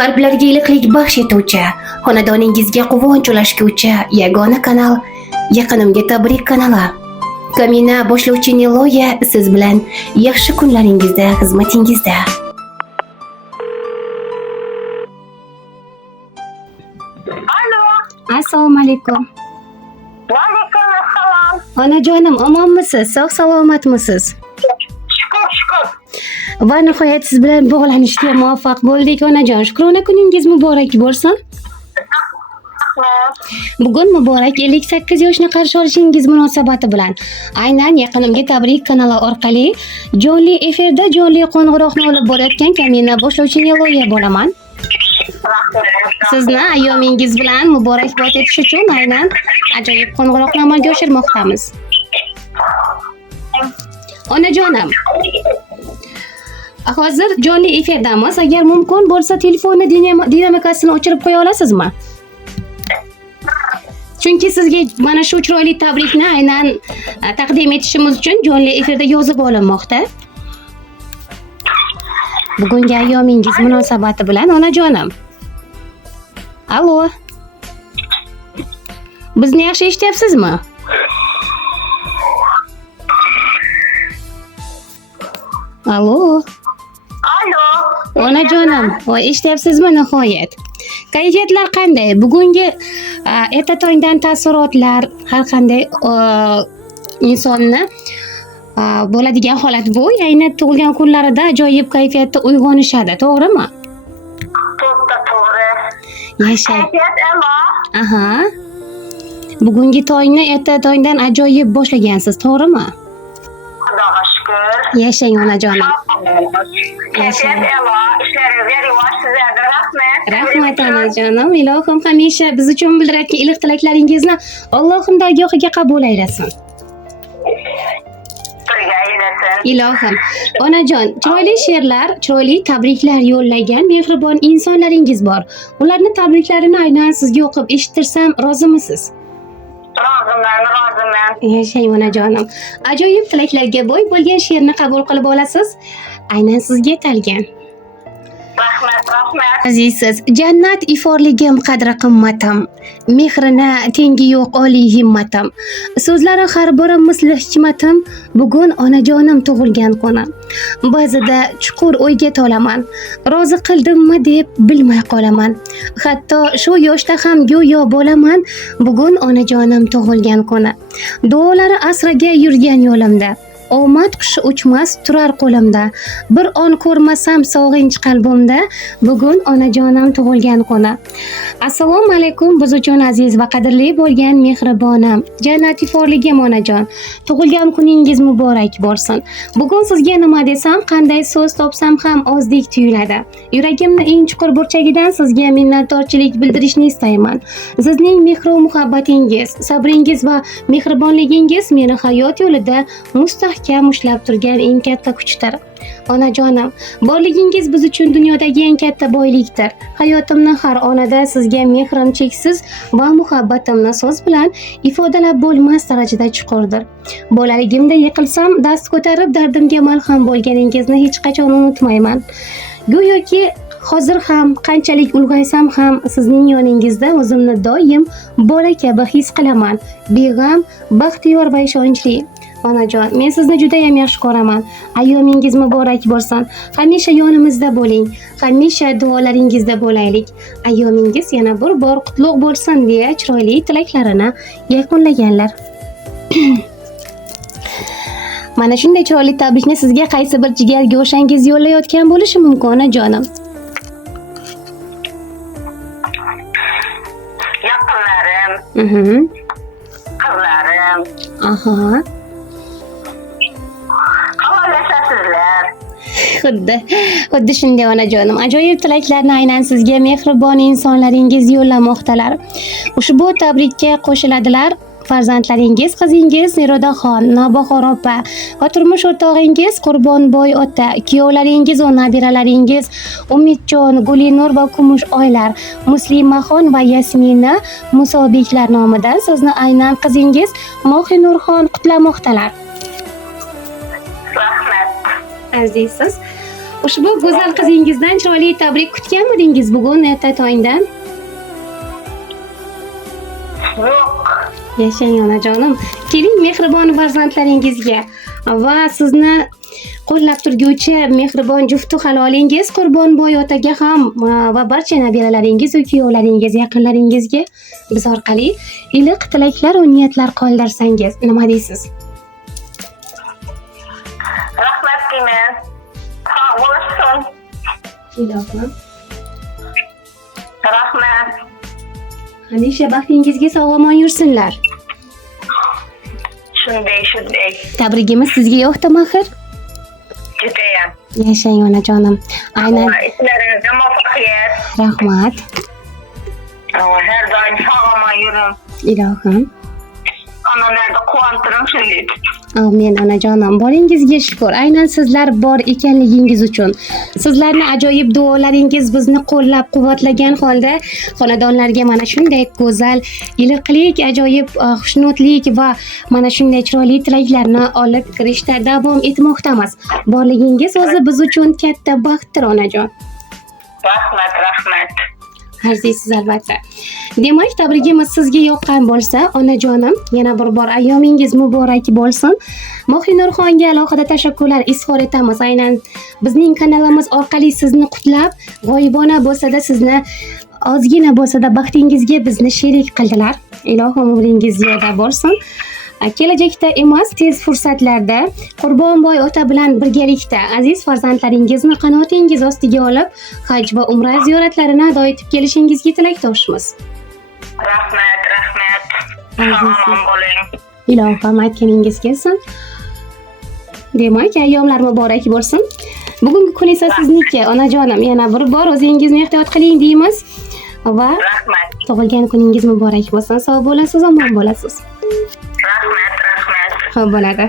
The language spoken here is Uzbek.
Qalblarga iliqlik baxsh etuvchi, xonadoningizga quvonch ulashguvchi yagona kanal Yaqinimga tabrik kanali. Kamina boshlovchi Niloya siz bilan yaxshi kunlaringizda xizmatingizda. Alo. Assalomu alaykum. Va alaykum assalom. Onajonim, omonmisiz? Sog' salomatmisiz? Shukr. Va nihoyat siz bilan bog'lanishga muvaffaq bo'ldik onajon. Shukrona kuningiz muborak bo'lsin. Bugun muborak 58 yoshni qarshi olishingiz munosabati bilan aynan Yaqinimga tabrik kanali orqali jonli efirda jonli qo'ng'iroqni olib borayotgan Kamina boshlovchi Niloya bo'laman. Sizni ayyomingiz bilan muborakbod etish uchun aynan ajoyib qo'ng'iroqni amalga oshirmoqdamiz. Onajonim, hozir jonli efirdamiz. Agar mumkin bo'lsa telefonni dinamikasini o'chirib qo'ya olasizmi? Chunki sizga mana shu chiroyli tabrikni aynan taqdim etishimiz uchun jonli efirda yozib olinmoqda. Bugungi ayyomingiz munosabati bilan onajonim. Alo. Bizni yaxshi eshityapsizmi? Alo. Alo. Onajonim, voy eshityapsizmi nihoyat? Kayfiyatlar qanday? Bugungi erta tongdan taassurotlar, har qanday insonni bo'ladigan holat bu. Ayni tug'ilgan kunlarida ajoyib kayfiyatda uyg'onishadi, to'g'rimi? To'g'ri. Yashang. Kayfiyat a'lo. Aha. Bugungi tongni erta tongdan ajoyib boshlagansiz, to'g'rimi? Xudoga shukr. Yashang onajonim. Kayfiyat a'lo. Ishlaringiz rivoj, sizlarga rahmat. Rahmat onajonim. Ilohim hamisha biz uchun bildirayotgan iliq tilaklaringizni Allohim dargohiga qabul aylasin. Birga aylasin. Ilohim. Onajon, chiroyli she'rlar, chiroyli tabriklar yo'llagan mehribon insonlaringiz bor. Ularni tabriklarini aynan sizga o'qib eshittirsam, rozimisiz? Roziman. Yashang onajonim. Ajoyib tilaklarga boy bo'lgan she'rni qabul qilib olasiz. Aynan sizga atalgan. Rahmat. Azizsiz, jannat iforligim qadri qimmatim, mehrini tengi yo'q oliy himmatim. So'zlari har biri misli hikmatim, bugun onajonim tug'ilgan kunim. Ba'zida chuqur o'yga tolaman, rozi qildimmi deb bilmay qolaman. Hatto shu yoshda ham go'yo bo'laman, bugun onajonim tug'ilgan kuni. Duolari asraga yurgan yo'limda, omad qushi uchmas turar qo'limda. Bir on ko'rmasam sog'inch qalbimda, bugun onajonim tug'ilgan kuni. Assalomu alaykum biz uchun aziz va qadrli bo'lgan mehribonam, jannati forligim onajon. Tug'ilgan kuningiz muborak bo'lsin. Bugun sizga nima desam, qanday so'z topsam ham ozdek tuyuladi. Yuragimning eng chuqur burchagidan sizga minnatdorchilik bildirishni istayman. Sizning mehr va muhabbatingiz, sabringiz va mehribonligingiz meni hayot yo'lida mustahkam ushlab turgan eng katta kuchdir. Onajonim, borligingiz biz uchun dunyodagi eng katta boylikdir. Hayotimning har onada sizga mehrim cheksiz va muhabbatimni so'z bilan ifodalab bo'lmas darajada chuqurdir. Bolaligimda yiqilsam, dast ko'tarib dardimga malham bo'lganingizni hech qachon unutmayman. Go'yoki hozir ham qanchalik ulg'aysam ham sizning yoningizda o'zimni doim bola kabi his qilaman. Beg'am, baxtiyor va ishonchli. Onajon, men sizni juda ham yaxshi ko'raman. Ayyomingiz muborak bo'lsin. Hamisha yonimizda bo'ling. Hamisha duolaringizda bo'laylik. Ayyomingiz yana bir bor qutlug' bo'lsin deya chiroyli tilaklarini yakunlaganlar. Mana shunday chiroyli tabrikni sizga qaysi bir jigar go'shangiz yo'llayotgan bo'lishi mumkin onajonim. Yaqinlarim. Qizlarim. Aha. Qavolasasizlar. Xuddi shunday onajonim. Ajoyib tilaklarni aynan sizga mehribon insonlaringiz yo'llamoqdalar. Ushbu tabrikka qo'shiladilar farzandlaringiz, qizingiz Nirodaxon, Navbahor opa va turmush o'rtog'ingiz Qurbonboy ota, kuyovlaringiz va nabiralaringiz Umidjon, Gulinur va Kumush oylar, Muslimaxon va Yasmina Musobeklar nomidan sizni aynan qizingiz Mohinurxon qutlamoqdalar. Rahmat. Azizsiz. Ushbu go'zal qizingizdan chiroyli tabrik kutganmidingiz bugun erta tongdan? Yo'q. Yashang onajonim. Keling mehribon farzandlaringizga va sizni qo'llab turguvchi mehribon jufti halolingiz Qurbonboy otaga ham va barcha nabiralaringiz, kuyovlaringiz, yaqinlaringizga biz orqali iliq tilaklar va niyatlar qoldirsangiz nima deysiz? Rahmat deyman. Sog' bo'lsin. Ilohim. Rahmat. Hamisha baxtingizga sog'-omon yursinlar. Shunday. Tabrigimiz sizga yo'qda mahir. Judayam. Yashang onajonim. Aynan Ishlaringizga muvaffaqiyat. rahmat. Har doim sog'-omon yuring. Ilohim. Onalarni quvontiring shunday. Amin onajonim. Boringizga shukr. Aynan sizlar bor ekanligingiz uchun. Sizlarning ajoyib duolaringiz bizni qo'llab-quvvatlagan holda xonadonlarga mana shunday go'zal, iliqlik, ajoyib xushnudlik va mana shunday chiroyli tilaklarni olib kirishda davom etmoqdamiz. Borligingiz o'zi biz uchun katta baxtdir onajon. Rahmat. Arziysiz albatta. Demak, tabrigimiz sizga yoqqan bo'lsa, onajonim, yana bir bor ayyomingiz muborak bo'lsin. Mohinurxonga alohida tashakkurlar izhor etamiz. Aynan bizning kanalimiz orqali sizni qutlab, g'oyibona bo'lsa-da sizni ozgina bo'lsa-da baxtingizga bizni sherik qildilar. Ilohim umringiz ziyoda bo'lsin. Kelajakda emas, tez fursatlarda Qurbonboy ota bilan birgalikda aziz farzandlaringizni qanotingiz ostiga olib, haj va umra ziyoratlarini ado etib kelishingizga tilakdoshmiz. Rahmat. Sog'-omon bo'ling. Ilohim aytganingiz kelsin. Demak, ayyomlar muborak bo'lsin. Bugungi kun esa sizniki, onajonim. Yana bir bor o'zingizni ehtiyot qiling deymiz va Rahmat. tug'ilgan kuningiz muborak bo'lsin. Sog' bo'lasiz, omon bo'lasiz. Rahmat. Xo'p bo'ladi.